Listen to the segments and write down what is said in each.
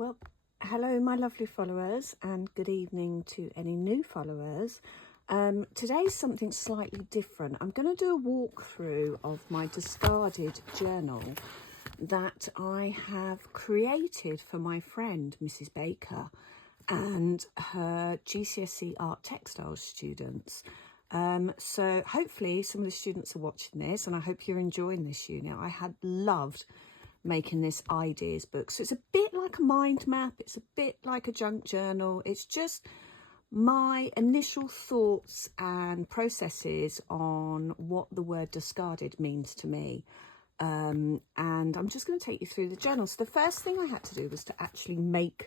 Well, hello my lovely followers, and good evening to any new followers. Today's something slightly different. I'm going to do a walkthrough of my DiScArDeD journal that I have created for my friend Mrs. Baker and her GCSE art textiles students. So hopefully some of the students are watching this, and I hope you're enjoying this unit. I had loved making this ideas book. So it's a bit like a mind map, it's a bit like a junk journal. It's just my initial thoughts and processes on what the word discarded means to me. And I'm just going to take you through the journal. So the first thing I had to do was to actually make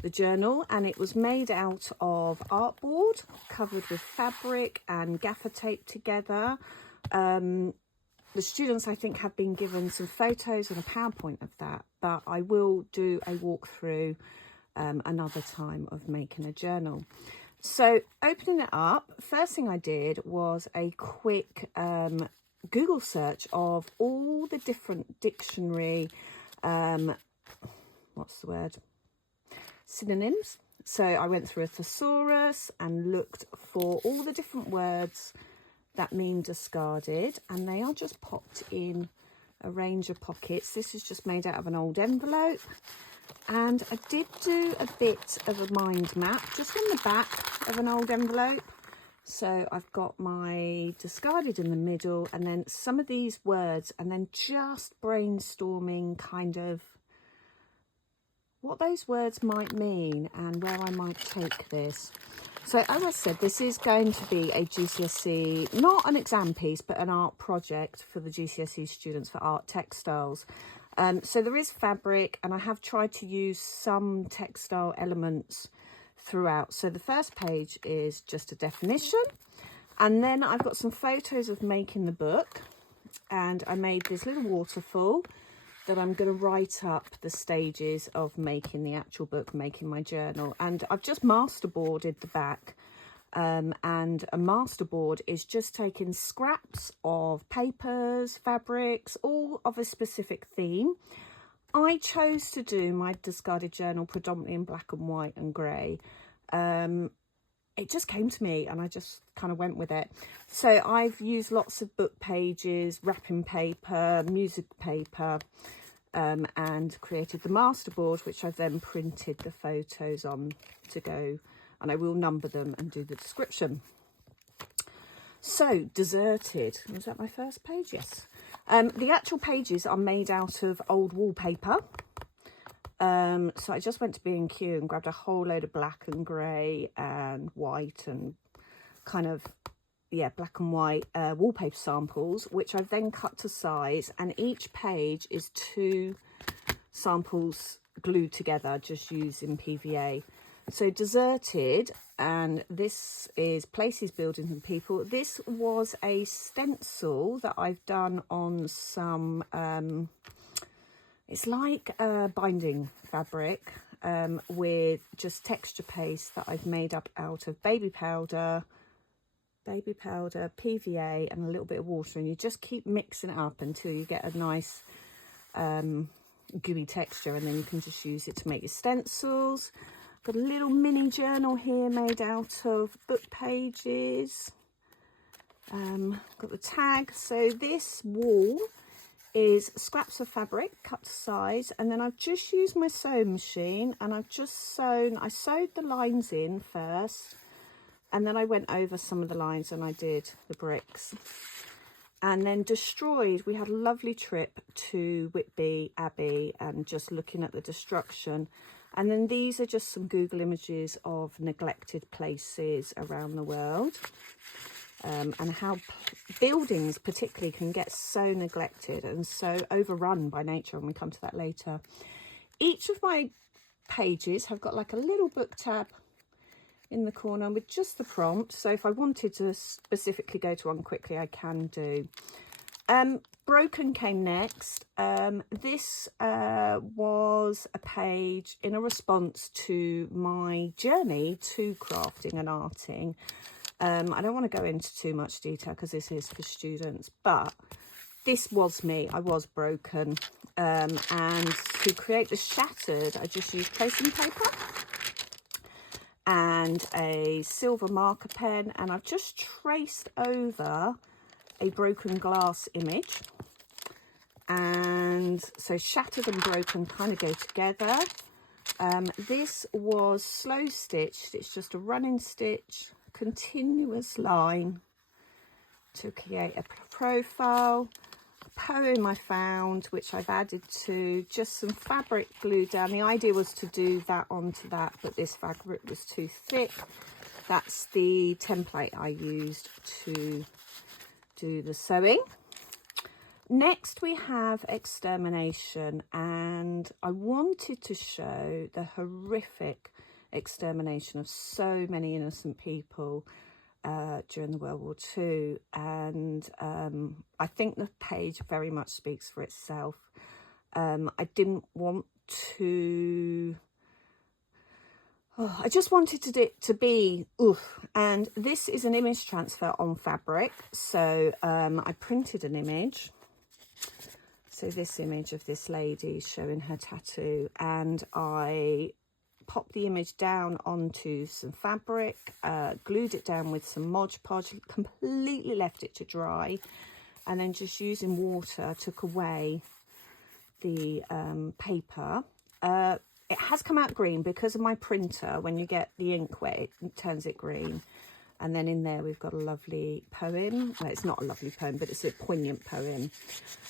the journal, and it was made out of artboard covered with fabric and gaffer tape together. The students, I think, have been given some photos and a PowerPoint of that, but I will do a walkthrough another time of making a journal. So opening it up, first thing I did was a quick Google search of all the different dictionary, synonyms. So I went through a thesaurus and looked for all the different words that mean discarded, and they are just popped in a range of pockets. This is just made out of an old envelope, and I did do a bit of a mind map just on the back of an old envelope. So I've got my discarded in the middle, and then some of these words, and then just brainstorming kind of what those words might mean and where I might take this. So as I said, this is going to be a GCSE, not an exam piece, but an art project for the GCSE students for art textiles. So there is fabric, and I have tried to use some textile elements throughout. So the first page is just a definition, and then I've got some photos of making the book, and I made this little waterfall that I'm going to write up the stages of making the actual book, making my journal. And I've just masterboarded the back, and a masterboard is just taking scraps of papers, fabrics, all of a specific theme. I chose to do my discarded journal predominantly in black and white and grey. It just came to me and I just kind of went with it. So I've used lots of book pages, wrapping paper, music paper, and created the masterboard, which I've then printed the photos on to go, and I will number them and do the description. So deserted, was that my first page? Yes. The actual pages are made out of old wallpaper. So I just went to B&Q and grabbed a whole load of black and grey and white and kind of, yeah, black and white wallpaper samples, which I've then cut to size, and each page is 2 samples glued together just using PVA. So deserted, and this is places, buildings and people. This was a stencil that I've done on some it's like a binding fabric with just texture paste that I've made up out of baby powder, PVA and a little bit of water, and you just keep mixing it up until you get a nice gooey texture, and then you can just use it to make your stencils. Got a little mini journal here made out of book pages. Got the tag. So this wall is scraps of fabric cut to size, and then I've just used my sewing machine and I've just I sewed the lines in first, and then I went over some of the lines and I did the bricks. And then destroyed, we had a lovely trip to Whitby Abbey and just looking at the destruction. And then these are just some Google images of neglected places around the world, and how buildings particularly can get so neglected and so overrun by nature, and we come to that later. Each of my pages have got like a little book tab in the corner with just the prompt, so if I wanted to specifically go to one quickly I can do. Broken came next. This was a page in a response to my journey to crafting and arting. I don't want to go into too much detail because this is for students, but this was me. I was broken. And to create the shattered, I just used tracing paper and a silver marker pen, and I've just traced over a broken glass image. And so shattered and broken kind of go together. This was slow stitched. It's just a running stitch, continuous line to create a profile. Poem I found, which I've added to just some fabric glued down. The idea was to do that onto that, but this fabric was too thick. That's the template I used to do the sewing. Next we have extermination, and I wanted to show the horrific extermination of so many innocent people during the World War II, and I think the page very much speaks for itself. I didn't want to, I just wanted it to be, and this is an image transfer on fabric. So I printed an image. So this image of this lady showing her tattoo, and I popped the image down onto some fabric, glued it down with some Mod Podge, completely left it to dry, and then just using water took away the paper. It has come out green because of my printer. When you get the ink wet, it turns it green. And then in there we've got a lovely poem. Well, it's not a lovely poem, but it's a poignant poem.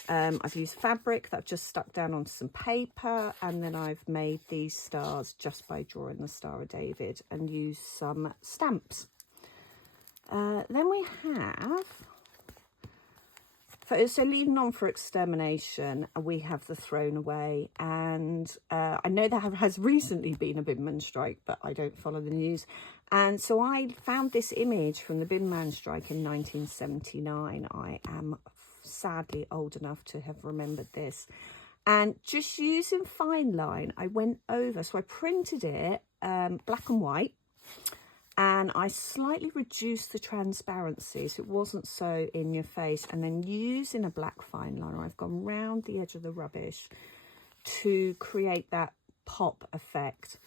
I've used fabric that I've just stuck down onto some paper, and then I've made these stars just by drawing the Star of David and used some stamps. Then we have, so leading on for extermination, we have the thrown away. And I know there has recently been a binman strike, but I don't follow the news. And so I found this image from the binman strike in 1979. I am sadly old enough to have remembered this. And just using fine line, I went over, so I printed it black and white, and I slightly reduced the transparency so it wasn't so in your face. And then using a black fine liner, I've gone round the edge of the rubbish to create that pop effect.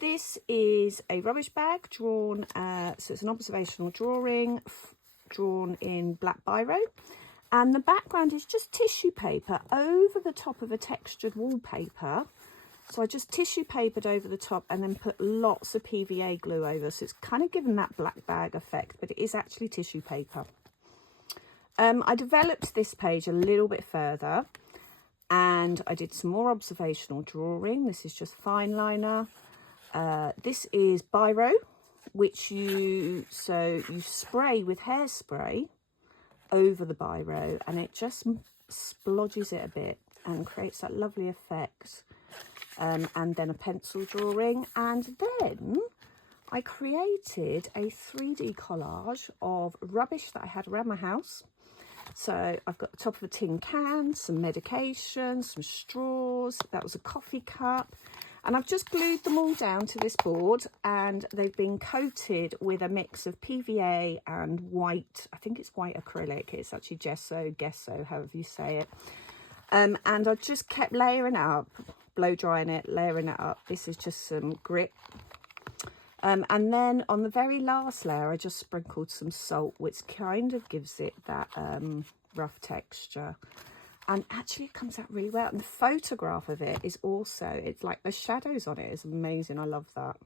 This is a rubbish bag drawn, so it's an observational drawing drawn in black biro. And the background is just tissue paper over the top of a textured wallpaper. So I just tissue papered over the top and then put lots of PVA glue over. So it's kind of given that black bag effect, but it is actually tissue paper. I developed this page a little bit further, and I did some more observational drawing. This is just fine liner. This is biro, which you spray with hairspray over the biro, and it just splodges it a bit and creates that lovely effect. And then a pencil drawing, and then I created a 3D collage of rubbish that I had around my house. So I've got the top of a tin can, some medication, some straws, that was a coffee cup, and I've just glued them all down to this board, and they've been coated with a mix of PVA and white, I think it's white acrylic, it's actually gesso, however you say it. And I just kept layering it up, blow drying it, layering it up. This is just some grit. And then on the very last layer, I just sprinkled some salt, which kind of gives it that rough texture. And actually it comes out really well. And the photograph of it is also, it's like the shadows on it is amazing. I love that.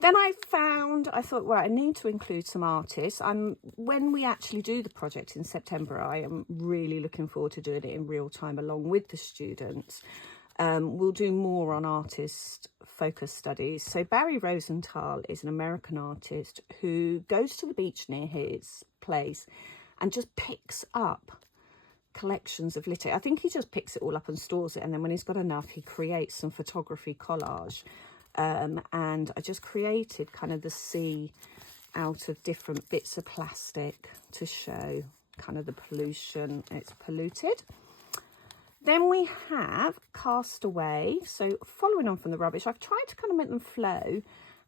Then I thought, right, I need to include some artists. When we actually do the project in September, I am really looking forward to doing it in real time along with the students. We'll do more on artist focus studies. So Barry Rosenthal is an American artist who goes to the beach near his place and just picks up collections of litter. I think he just picks it all up and stores it, and then when he's got enough, he creates some photography collage. And I just created kind of the sea out of different bits of plastic to show kind of the pollution. It's polluted. Then we have cast away. So following on from the rubbish, I've tried to kind of make them flow.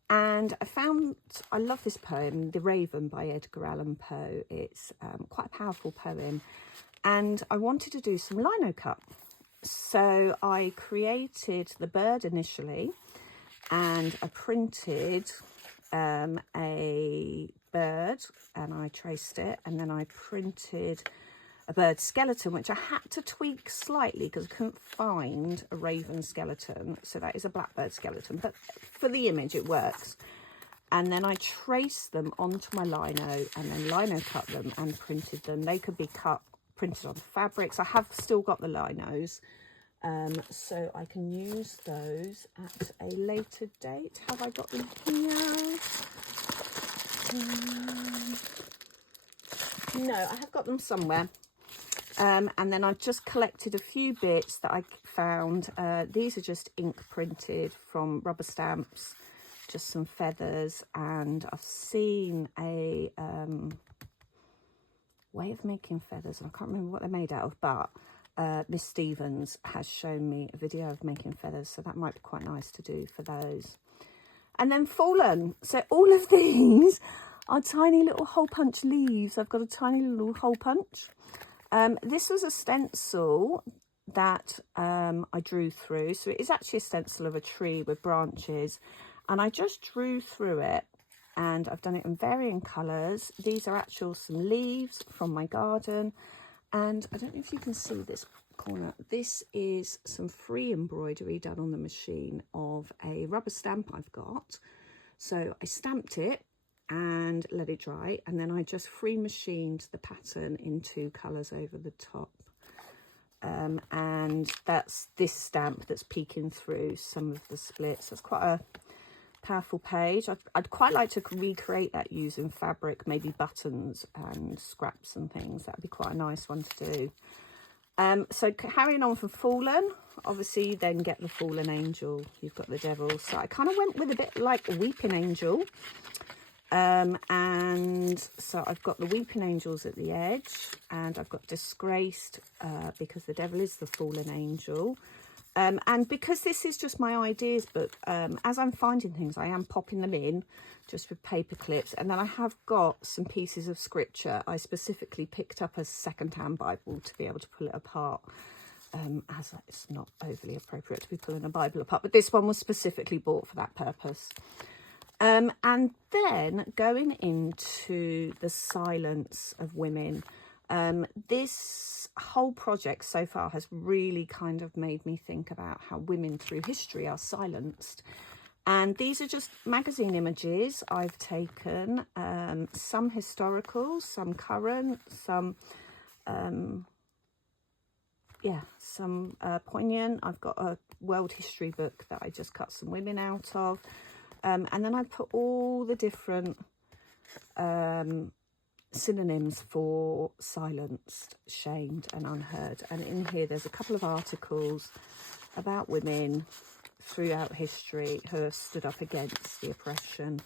And I love this poem, The Raven by Edgar Allan Poe. It's quite a powerful poem. And I wanted to do some lino cut. So I created the bird initially, and I printed a bird, and I traced it, and then I printed a bird skeleton, which I had to tweak slightly because I couldn't find a raven skeleton. So that is a blackbird skeleton, but for the image it works. And then I traced them onto my lino, and then lino cut them and printed them. They could be printed on fabrics. I have still got the linos, so I can use those at a later date. Have I got them here? No, I have got them somewhere. And then I've just collected a few bits that I found. These are just ink printed from rubber stamps, just some feathers, and I've seen a way of making feathers, and I can't remember what they're made out of, but Miss Stevens has shown me a video of making feathers, so that might be quite nice to do for those. And then fallen. So all of these are tiny little hole punch leaves. I've got a tiny little hole punch. This was a stencil that I drew through. So it is actually a stencil of a tree with branches. And I just drew through it. And I've done it in varying colours. These are some leaves from my garden. And I don't know if you can see this corner. This is some free embroidery done on the machine of a rubber stamp I've got. So I stamped it and let it dry, and then I just free machined the pattern in 2 colours over the top, and that's this stamp that's peeking through some of the splits. It's quite a powerful page. I'd quite like to recreate that using fabric, maybe buttons and scraps and things. That'd be quite a nice one to do. So carrying on from fallen, obviously then get the fallen angel. You've got the devil. So I kind of went with a bit like a weeping angel. And so I've got the weeping angels at the edge, and I've got disgraced because the devil is the fallen angel. And because this is just my ideas book, as I'm finding things, I am popping them in just with paper clips. And then I have got some pieces of scripture I specifically picked up as second-hand Bible to be able to pull it apart. As it's not overly appropriate to be pulling a Bible apart, but this one was specifically bought for that purpose. And then going into the silence of women, this whole project so far has really kind of made me think about how women through history are silenced. And these are just magazine images I've taken, some historical, some current, some poignant. I've got a world history book that I just cut some women out of. And then I put all the different synonyms for silenced, shamed and unheard. And in here there's a couple of articles about women throughout history who have stood up against the oppression.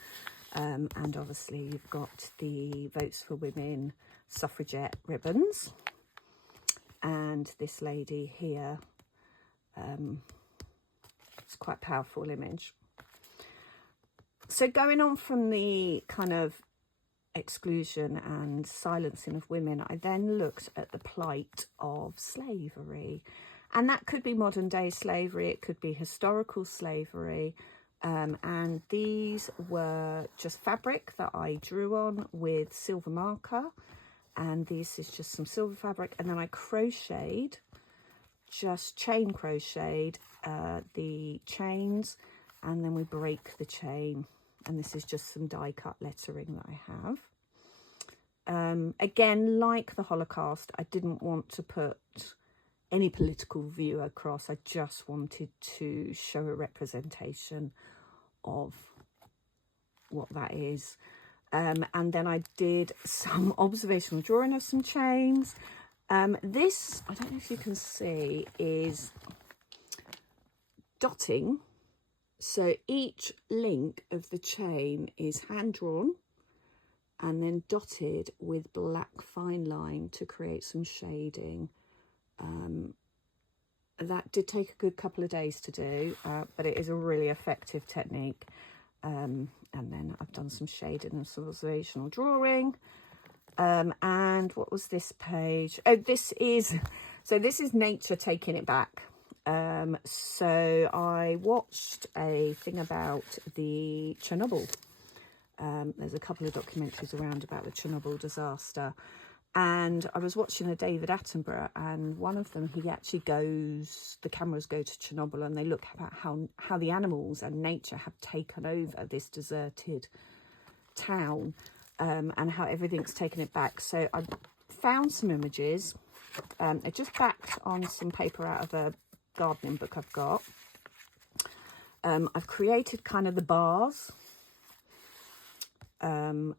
And obviously you've got the Votes for Women suffragette ribbons. And this lady here, it's quite a powerful image. So going on from the kind of exclusion and silencing of women, I then looked at the plight of slavery. And that could be modern day slavery, it could be historical slavery. And these were just fabric that I drew on with silver marker. And this is just some silver fabric. And then I crocheted, just chain crocheted the chains. And then we break the chain. And this is just some die cut lettering that I have. Again, like the Holocaust, I didn't want to put any political view across. I just wanted to show a representation of what that is. And then I did some observational drawing of some chains. This, I don't know if you can see, is dotting. So each link of the chain is hand drawn and then dotted with black fine line to create some shading. That did take a good couple of days to do, but it is a really effective technique. and then I've done some shading and some observational drawing. And what was this page? Oh, this is nature taking it back. So I watched a thing about the Chernobyl. There's a couple of documentaries around about the Chernobyl disaster, and I was watching a David Attenborough, and one of them, he actually the cameras go to Chernobyl and they look about how the animals and nature have taken over this deserted town, and how everything's taken it back. So I found some images. I just backed on some paper out of a gardening book I've got. I've created kind of the bars, and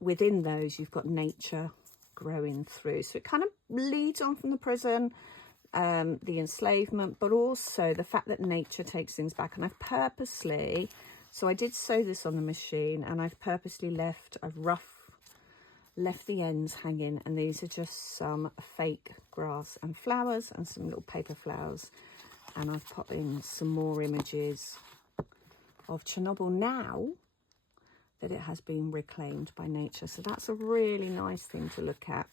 within those you've got nature growing through, so it kind of leads on from the prison, the enslavement, but also the fact that nature takes things back. And I've purposely, so I did sew this on the machine, and I've purposely left the ends hanging, and these are just some fake grass and flowers and some little paper flowers, and I've put in some more images of Chernobyl now that it has been reclaimed by nature. So that's a really nice thing to look at.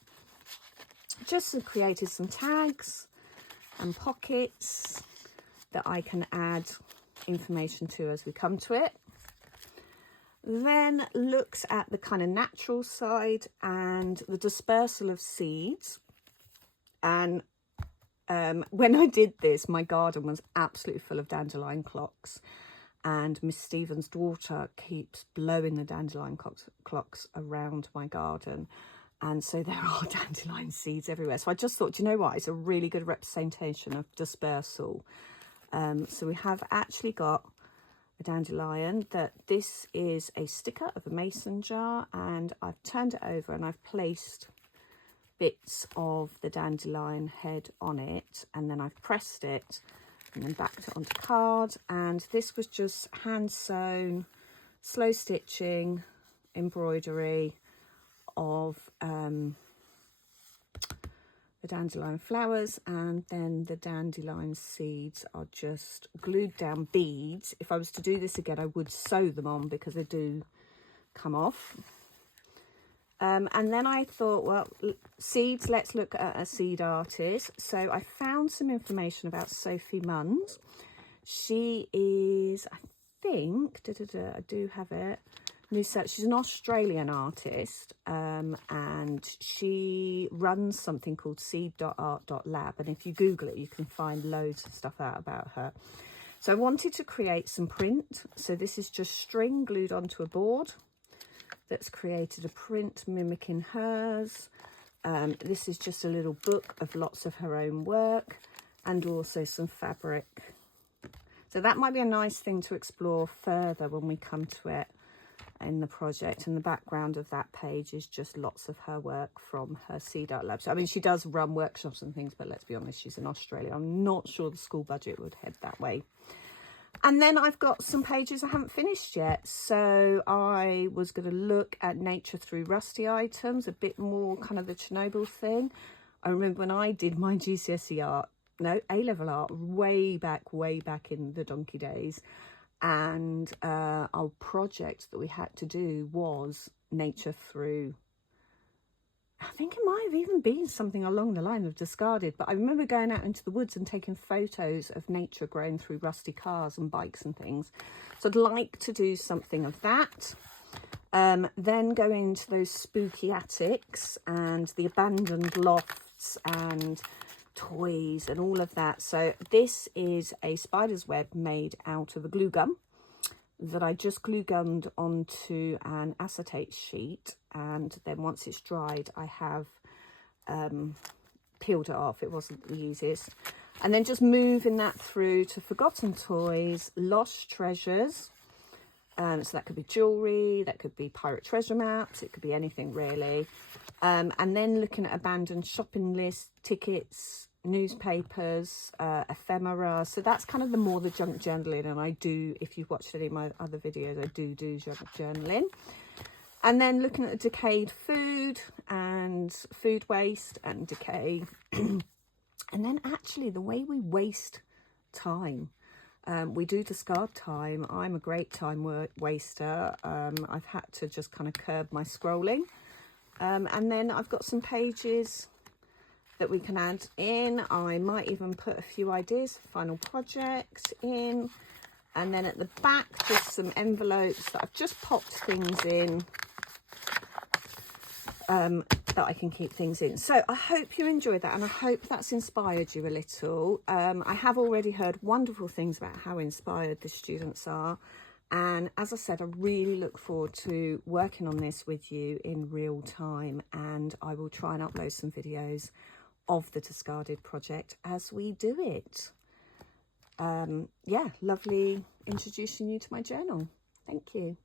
Just created some tags and pockets that I can add information to as we come to it. Then looked at the kind of natural side and the dispersal of seeds. And when I did this, my garden was absolutely full of dandelion clocks, and Miss Stephen's daughter keeps blowing the dandelion clocks around my garden, and so there are dandelion seeds everywhere. So I just thought, you know what, it's a really good representation of dispersal. So we have actually got a dandelion, that this is a sticker of a mason jar, and I've turned it over and I've placed bits of the dandelion head on it, and then I've pressed it and then backed it onto card. And this was just hand sewn, slow stitching, embroidery of the dandelion flowers, and then the dandelion seeds are just glued down beads. If I was to do this again, I would sew them on because they do come off. And then I thought, well, seeds, let's look at a seed artist. So I found some information about Sophie Munns. She is, I think, I do have it, she's an Australian artist, and she runs something called seed.art.lab, and if you Google it, you can find loads of stuff out about her. So I wanted to create some print. So this is just string glued onto a board that's created a print mimicking hers. This is just a little book of lots of her own work, and also some fabric. So that might be a nice thing to explore further when we come to it in the project. And the background of that page is just lots of her work from her Seed Art Lab. So I mean, she does run workshops and things, but let's be honest, she's in Australia. I'm not sure the school budget would head that way. And then I've got some pages I haven't finished yet. So I was going to look at nature through rusty items, a bit more kind of the Chernobyl thing. I remember when I did my GCSE art, no, A-level art, way back in the donkey days. And our project that we had to do was nature through, I think it might have even been something along the line of DiScArDeD, but I remember going out into the woods and taking photos of nature growing through rusty cars and bikes and things. So I'd like to do something of that. Then go into those spooky attics and the abandoned lofts and toys and all of that. So this is a spider's web made out of a glue gun that I just glue gunned onto an acetate sheet, and then once it's dried I have peeled it off. It wasn't the easiest. And then just moving that through to forgotten toys, lost treasures. So that could be jewellery, that could be pirate treasure maps, it could be anything really. And then looking at abandoned shopping lists, tickets, newspapers, ephemera. So that's kind of the junk journaling, and I do, if you've watched any of my other videos, I do junk journaling. And then looking at decayed food and food waste and decay. And then actually the way we waste time. We do discard time. I'm a great time waster. I've had to just kind of curb my scrolling. And then I've got some pages that we can add in. I might even put a few ideas for final projects in. And then at the back, just some envelopes that I've just popped things in that I can keep things in. So I hope you enjoyed that, and I hope that's inspired you a little. I have already heard wonderful things about how inspired the students are. And as I said, I really look forward to working on this with you in real time, and I will try and upload some videos of the DiScArDeD project as we do it. Yeah, lovely introducing you to my journal. Thank you.